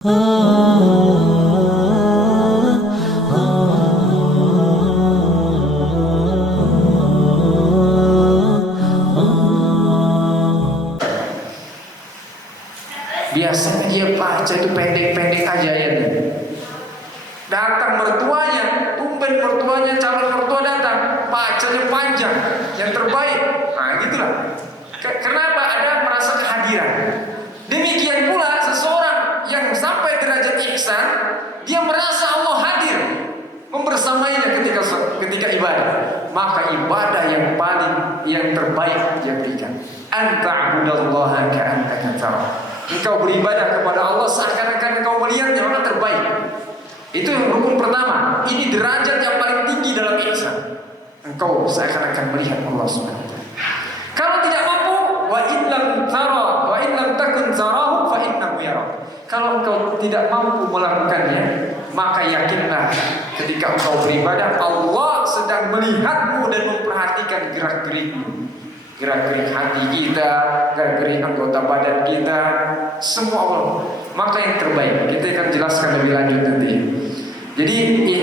Biasanya dia baca itu pendek-pendek aja ya. Datang mertuanya, tumben mertuanya, calon mertua datang, bacanya panjang, yang terbaik. Nah gitulah. Kenapa? Ada merasa kehadiran. Demikian pula seseorang yang sampai derajat ihsan, dia merasa Allah hadir membersamainya ketika ibadah. Maka ibadah yang terbaik dia berikan. Anta'budallaha ka'annaka tarah. Engkau beribadah kepada Allah seakan-akan engkau melihatnya, maka terbaik. Itu rukun pertama. Ini derajat yang paling tinggi dalam ihsan. Engkau seakan-akan melihat Allah Subhanahu wa taala. Kalau tidak mampu, wa in lam tara wa in lam takun tarahu fa innahu yarak. Kalau engkau tidak mampu melakukannya, maka yakinlah ketika engkau beribadah Allah sedang melihatmu dan memperhatikan gerak-gerikmu. Gerak-gerik hati kita, gerak-gerik anggota badan kita, semua Allah. Maka yang terbaik, kita akan jelaskan lebih lanjut nanti. Jadi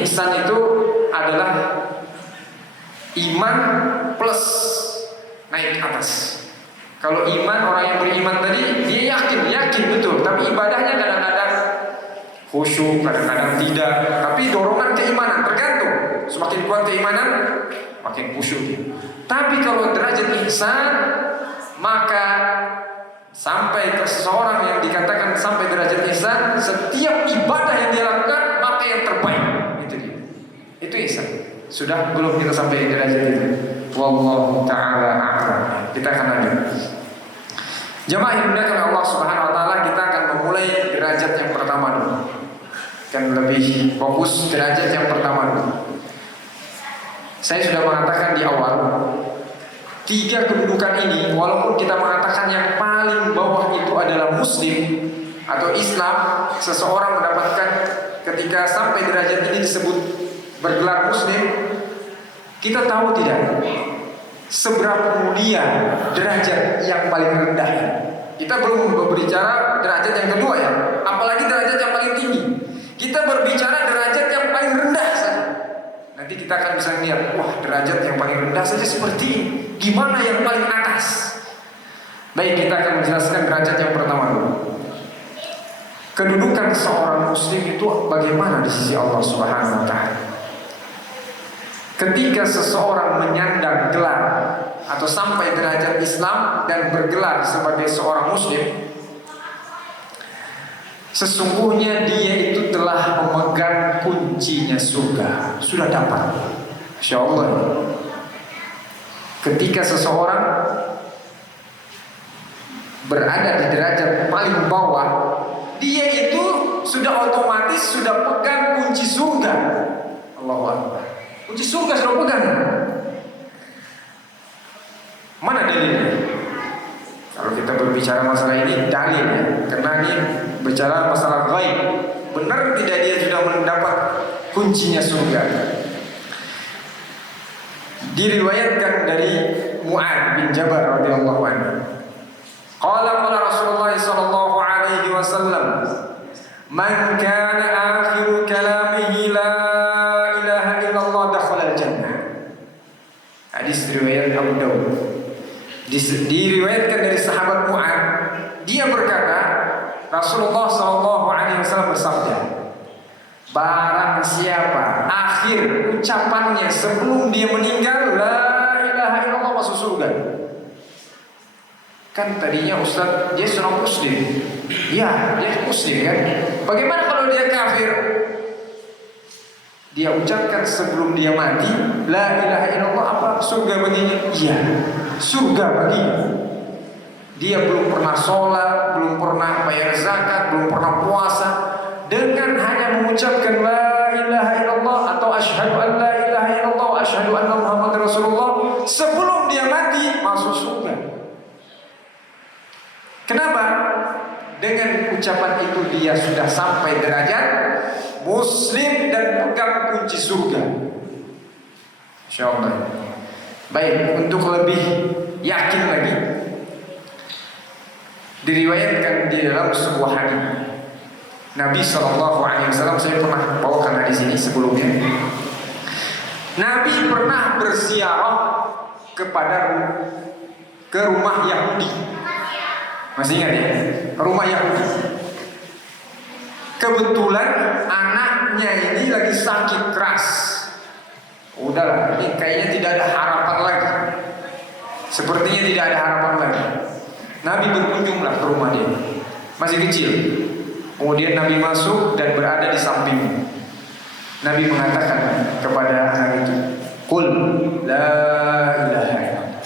ihsan itu adalah iman plus naik atas. Kalau iman, orang yang beriman tadi dia yakin betul, tapi ibadahnya kadang-kadang khusyuk, kadang-kadang tidak. Tapi dorongan keimanan tergantung. Semakin kuat keimanan, makin khusyuk. Tapi kalau derajat ihsan, maka sampai ke seseorang yang dikatakan sampai derajat ihsan, setiap ibadah yang dia lakukan maka yang terbaik. Itu dia. Itu ihsan. Sudah belum kita sampai derajat itu. Wallahu taala a'lam. Kita akan lanjut. Jemaah yang dimuliakan Allah Subhanahu wa taala, kita akan memulai derajat yang pertama dulu. Kan lebih fokus derajat yang pertama dulu. Saya sudah mengatakan di awal, 3 kedudukan ini, walaupun kita mengatakan yang paling bawah itu adalah Muslim atau Islam, seseorang mendapatkan ketika sampai derajat ini disebut bergelar Muslim, kita tahu tidak seberapa mulia derajat yang paling rendah. Kita belum berbicara derajat yang kedua ya, apalagi derajat yang paling tinggi. Kita berbicara derajat yang paling rendah saja. Nanti kita akan bisa lihat, wah derajat yang paling rendah saja seperti ini, gimana yang paling atas? Baik, kita akan menjelaskan derajat yang pertama dulu. Kedudukan seorang muslim itu bagaimana di sisi Allah Subhanahu wa taala? Ketika seseorang menyandang gelar atau sampai derajat Islam dan bergelar sebagai seorang muslim, sesungguhnya dia itu telah memegang kuncinya surga. Sudah dapat, Insya Allah. Ketika seseorang berada di derajat paling bawah, dia itu sudah otomatis sudah pegang kunci surga. Allahu Akbar. Kunci surga sudah pegang. Mana dalilnya? Kalau kita berbicara masalah ini dalilnya, karena ini bicara masalah gaib. Benar tidak dia sudah mendapat kuncinya surga? Diriwayatkan dari Mu'ad bin Jabal radhiyallahu anhu. Qala Rasulullah sallallahu alaihi wasallam, "Man kana akhiru kalamihi la ilaha illallah dakhala al-jannah." Hadis riwayat Abu Dawud. Diriwayatkan dari sahabat Mu'ad, dia berkata, Rasulullah SAW bersabda, barang siapa akhir ucapannya sebelum dia meninggal la ilaha illallah masuk surga. Kan tadinya Ustaz dia seorang muslim. Ya, dia muslim kan. Bagaimana kalau dia kafir? Dia ucapkan sebelum dia mati la ilaha illallah, apa surga baginya? Iya, surga baginya. Dia belum pernah sholat, belum pernah bayar zakat, belum pernah puasa. Dengan hanya mengucapkan la ilaha illallah atau asyhadu an la ilaha illallah wa asyhadu anna Muhammadar Rasulullah, sebelum dia mati masuk surga. Kenapa? Dengan ucapan itu dia sudah sampai derajat muslim dan pegang kunci surga. Insyaallah. Baik, untuk lebih yakin lagi, diriwayatkan di dalam sebuah hadis Nabi SAW, saya pernah bawakan hadis ini sebelumnya. Nabi pernah berziarah ke rumah Yahudi. Masih ingat ya? Rumah Yahudi. Kebetulan anaknya ini lagi sakit keras. Udahlah, ini kayaknya tidak ada harapan lagi. Sepertinya tidak ada harapan lagi. Nabi berkunjunglah ke rumah dia. Masih kecil. Kemudian Nabi masuk dan berada di sampingnya. Nabi mengatakan kepada anak itu, "Qul la ilaha illallah."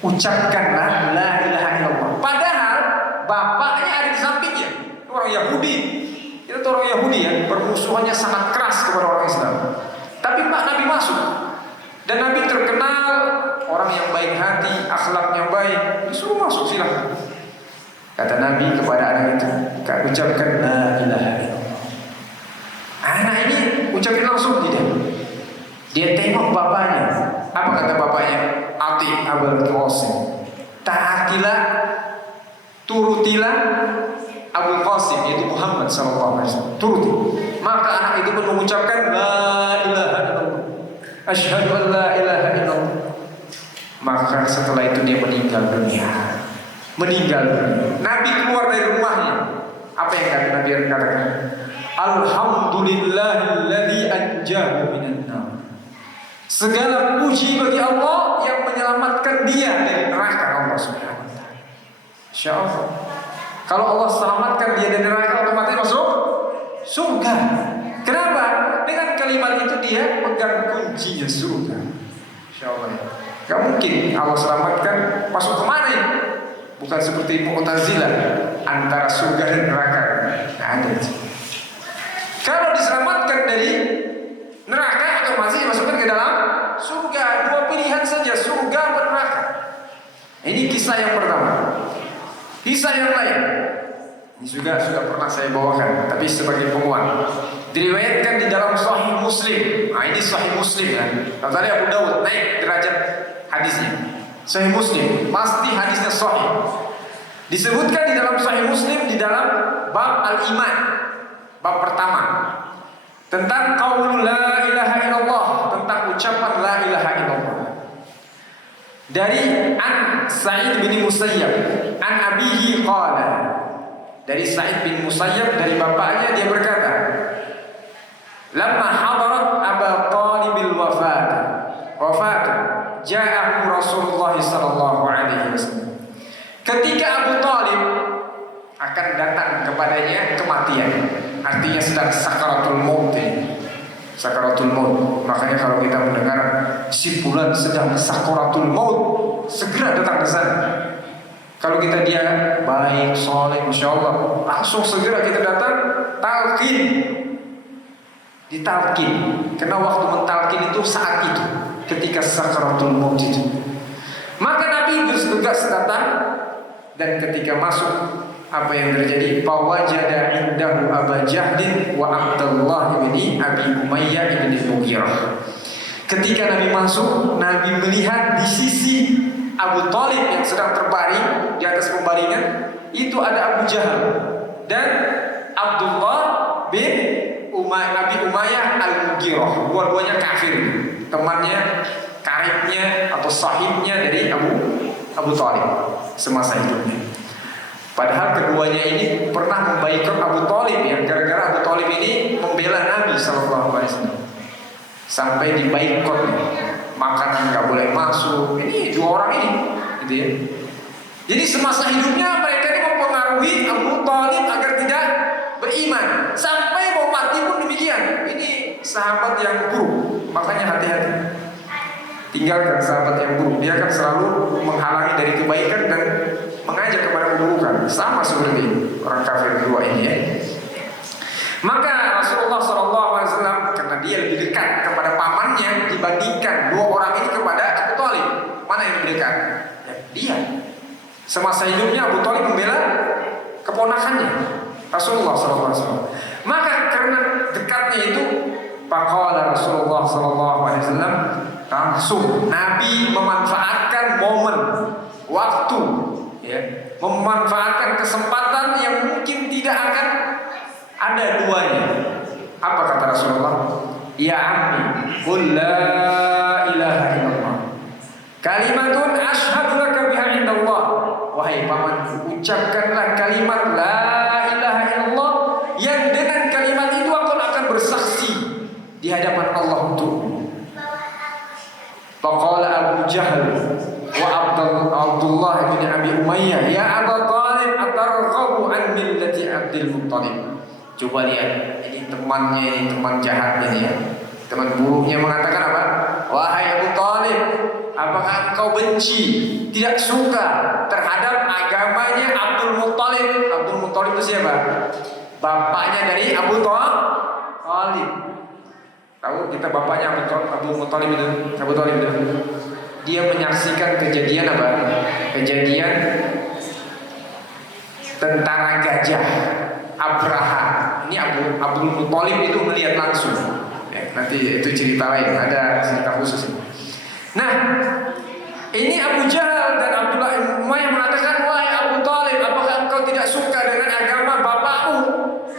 Ucapkanlah la ilaha illallah. Padahal bapaknya ada di sampingnya. Orang Yahudi. Itu orang Yahudi ya, permusuhannya sangat keras kepada orang Islam. Tapi Nabi masuk. Dan Nabi terkenal orang yang baik hati, akhlaknya baik. Disuruh masuk, silakan. Kata Nabi kepada anak itu, ucapkan la ilaha illallah. Anak ini ucapin langsung tidak. Dia tengok bapaknya. Apa kata bapaknya? Ati Abul Qasim. Taatilah, turutilah Abul Qasim, yaitu Muhammad SAW. Turuti. Maka anak itu pun mengucapkan la ilaha illallah. Asyhadu an la ilaha illallah. Maka setelah itu dia meninggal dunia. Nabi keluar dari rumahnya. Apa yang kata Nabi katakan? Alhamdulillahilladzi anjahu minan nar. Segala puji bagi Allah yang menyelamatkan dia dari neraka Allah Subhanahu wa taala. Insyaallah. Kalau Allah selamatkan dia dari neraka, otomatis masuk surga. Kenapa? Dengan kalimat itu dia pegang kuncinya surga. Insyaallah. Gak mungkin Allah selamatkan masuk kemana ya? Bukan seperti Mu'tazilah antara surga dan neraka. Nggak ada. Kalau diselamatkan dari neraka, otomatis masukkan ke dalam surga. Dua pilihan saja, surga atau neraka. Ini kisah yang pertama. Kisah yang lain, ini juga sudah pernah saya bawakan, tapi sebagai penguat. Diriwayatkan di dalam Sahih Muslim. Nah, ini Sahih Muslim ya. Kalau tadi Abu Dawud naik derajat hadisnya. Sahih Muslim, pasti hadisnya sahih. Disebutkan di dalam Sahih Muslim di dalam bab al-iman, bab pertama, tentang qaul la ilaha illallah, tentang ucapan la ilaha illallah. Dari An Sa'id bin Musayyab, an abihi qala. Dari Sa'id bin Musayyab, dari bapaknya, dia berkata, lamma hadarat Aba Talibil wafat, ja'ahu Rasulullah sallallahu alaihi wasallam. Ketika Abu Talib akan datang kepadanya kematian, artinya sedang sakaratul maut. Sakaratul maut. Makanya kalau kita mendengar si fulan sedang sakaratul maut, segera datang ke sana. Kalau kita dia baik, soleh, masya Allah, langsung segera kita datang, talqin, ditalqin. Karena waktu mentalqin itu saat itu, ketika sakaratul maut itu. Maka Nabi bergegas datang, dan ketika masuk, apa yang terjadi? Fawajada indahu Aba Jahdin wa Abdullah bin Abi Umayyah bin Mughirah. Ketika Nabi masuk, Nabi melihat di sisi Abu Talib yang sedang terbaring di atas pembaringan, itu ada Abu Jahal dan Abdullah bin Abi Umayyah al-Mughirah. Dua-duanya kafir, temannya, karibnya atau sahibnya dari Abu Talib semasa hidupnya. Padahal keduanya ini pernah membaikkan Abu Talib ya, gara-gara Abu Talib ini membela Nabi SAW. Sampai dibaikot, makanan nggak boleh masuk. Ini dua orang ini, gitu ya. Jadi semasa hidupnya mereka ini mempengaruhi Abu Talib agar tidak beriman. Sampai mau mati pun demikian. Ini sahabat yang buruk, makanya hati-hati. Tinggalkan sahabat yang buruk. Dia akan selalu menghalangi dari kebaikan dan mengajak kepada keburukan. Sama seperti orang kafir kedua ini ya. Maka Rasulullah SAW, karena dia lebih dekat kepada pamannya dibandingkan dua orang ini kepada Abu Talib, mana yang lebih dekat? Ya, dia. Semasa hidupnya Abu Talib membela keponakannya Rasulullah SAW. Maka karena dekatnya itu, faqala Rasulullah SAW, langsung Nabi memanfaatkan momen, waktu, ya, memanfaatkan kesempatan yang mungkin tidak akan Ada duanya. Apa kata Rasulullah? Ya ammi, qul la ilaha illallah. Kalimatun asyhadu laka biha indallah. Wahai pamanku, ucapkanlah kalimat la ilaha illallah yang dengan kalimat itu aku akan bersaksi di hadapan Allah untukmu. Faqala Abu Jahal wa Abdullah bin Abi Umayyah, ya Aba Talib atarghabu an millati Abdul Muttalib. Coba lihat, ini temannya, ini teman jahatnya ya. Teman buruknya mengatakan apa? Wahai Abu Talib, apakah engkau benci, tidak suka terhadap agamanya Abdul Muttalib? Abdul Muttalib itu siapa? Bapaknya dari Abu Talib. Tahu kita bapaknya Abu Muttalib itu? Abu Talib itu. Dia menyaksikan kejadian apa? Kejadian tentara gajah Abraha. Ini Abdul Muttalib itu melihat langsung. Ya, nanti itu cerita lain, ada cerita khusus. Nah, ini Abu Jahal dan Abdullah bin Umayyah mengatakan, wahai Abu Talib, apakah engkau tidak suka dengan agama bapakmu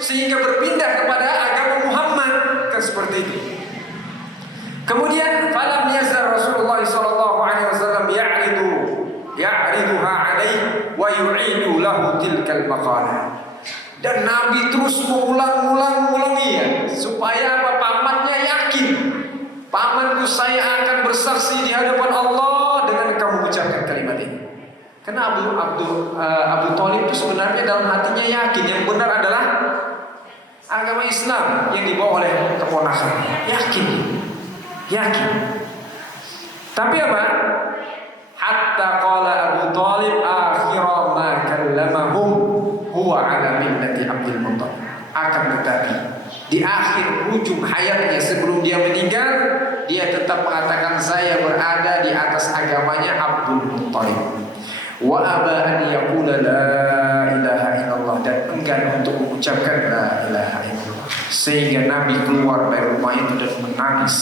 sehingga berpindah kepada agama Muhammad? Kan seperti itu. Kemudian falam yazal Rasulullah sallallahu alaihi wasallam ya'riduha alaihi wa yu'idu lahu tilkal maqalah. Dan Nabi terus mengulang-ulangi ya, supaya apa? Pamannya yakin. Pamanku, saya akan bersaksi di hadapan Allah dengan kamu ucapkan kalimat ini. Karena Abu Thalib itu sebenarnya dalam hatinya yakin yang benar adalah agama Islam yang dibawa oleh keponakan. Yakin. Tapi apa? Hatta qala Abu Thalib akhira ma kallamahum huwa ala millati Abdul Muttalib. Akan tetapi di akhir ujung hayatnya sebelum dia meninggal, dia tetap mengatakan saya berada di atas agamanya Abdul Muttalib. Wa aba an yaqula la ilaha illallah, dan enggan untuk mengucapkan la ilaha illallah. Sehingga Nabi keluar dari rumah itu dan menangis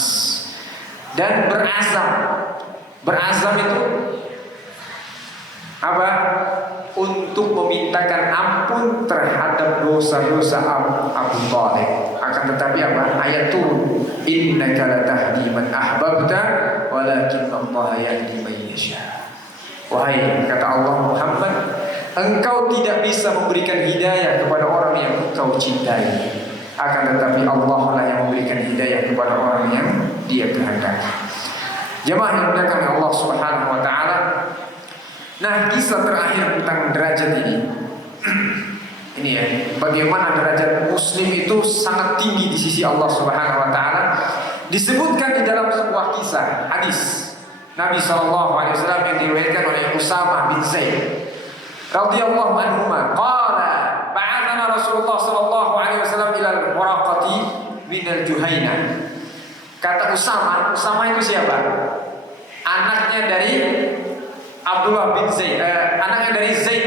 dan berazam itu apa? Untuk memintakan ampun terhadap dosa-dosa Abu Thalib. Akan tetapi apa? Ayat turun, innaka la tahdi man ahbabta walakinna Allah yahdi man yasha. Wahai, kata Allah, Muhammad, engkau tidak bisa memberikan hidayah kepada orang yang engkau cintai. Akan tetapi Allah lah yang memberikan hidayah kepada orang yang Dia kehendaki. Jemaah yang dimuliakan Allah Subhanahu wa taala. Nah, kisah terakhir tentang derajat ini ya, bagaimana derajat muslim itu sangat tinggi di sisi Allah Subhanahu wa taala, disebutkan di dalam sebuah kisah hadis Nabi sallallahu alaihi wasallam yang diriwayatkan oleh Usamah bin Zaid radhiyallahu anhu. Qala ba'athana Rasulullah sallallahu alaihi wasallam ila al-Waraqati min al-Juhainah. Kata Usamah itu siapa? Anaknya dari Abdullah bin Zaid, anaknya dari Zaid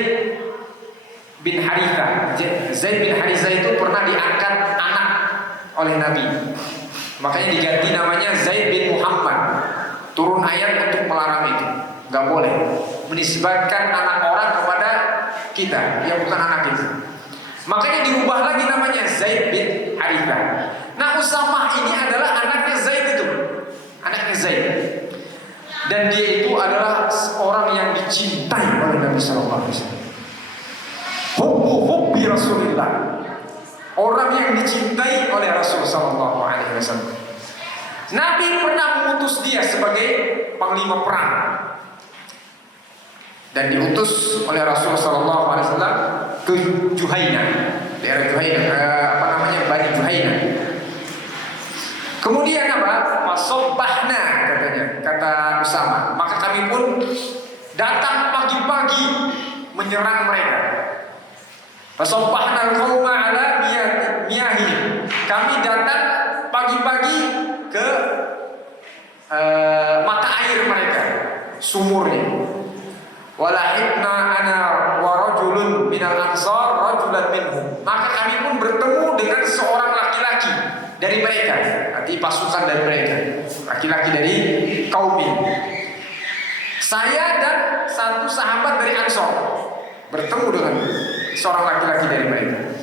bin Harithah. Zaid bin Harithah itu pernah diangkat anak oleh Nabi, makanya diganti namanya Zaid bin Muhammad. Turun ayat untuk melarang itu, nggak boleh menisbatkan anak orang kepada kita yang bukan anak itu. Makanya dirubah lagi namanya Zaid bin Harithah. Nah, Usamah ini adalah anaknya Zaid itu, anaknya Zaid. Dan dia itu adalah orang yang dicintai oleh Nabi Sallallahu Alaihi Wasallam. Hubbi Rasulullah, orang yang dicintai oleh Rasul Sallallahu Alaihi Wasallam. Nabi pernah mengutus dia sebagai panglima perang dan diutus oleh Rasul Sallallahu Alaihi Wasallam ke Juhainah, daerah Juhainah, Bani Juhainah. Kemudian apa? Fasobbahna, katanya, kata Usama. Maka kami pun datang pagi-pagi menyerang mereka. Fasobbahna al-qauma ala miyahihim. Kami datang pagi-pagi ke mata air mereka, sumurnya. Walahidna ana wa rajulun minal ansar rajulan minhum. Maka kami pun bertemu dengan seorang laki-laki dari mereka, nanti pasukan dari mereka, laki-laki dari kaum ini. Saya dan satu sahabat dari Ansor bertemu dengan seorang laki-laki dari mereka.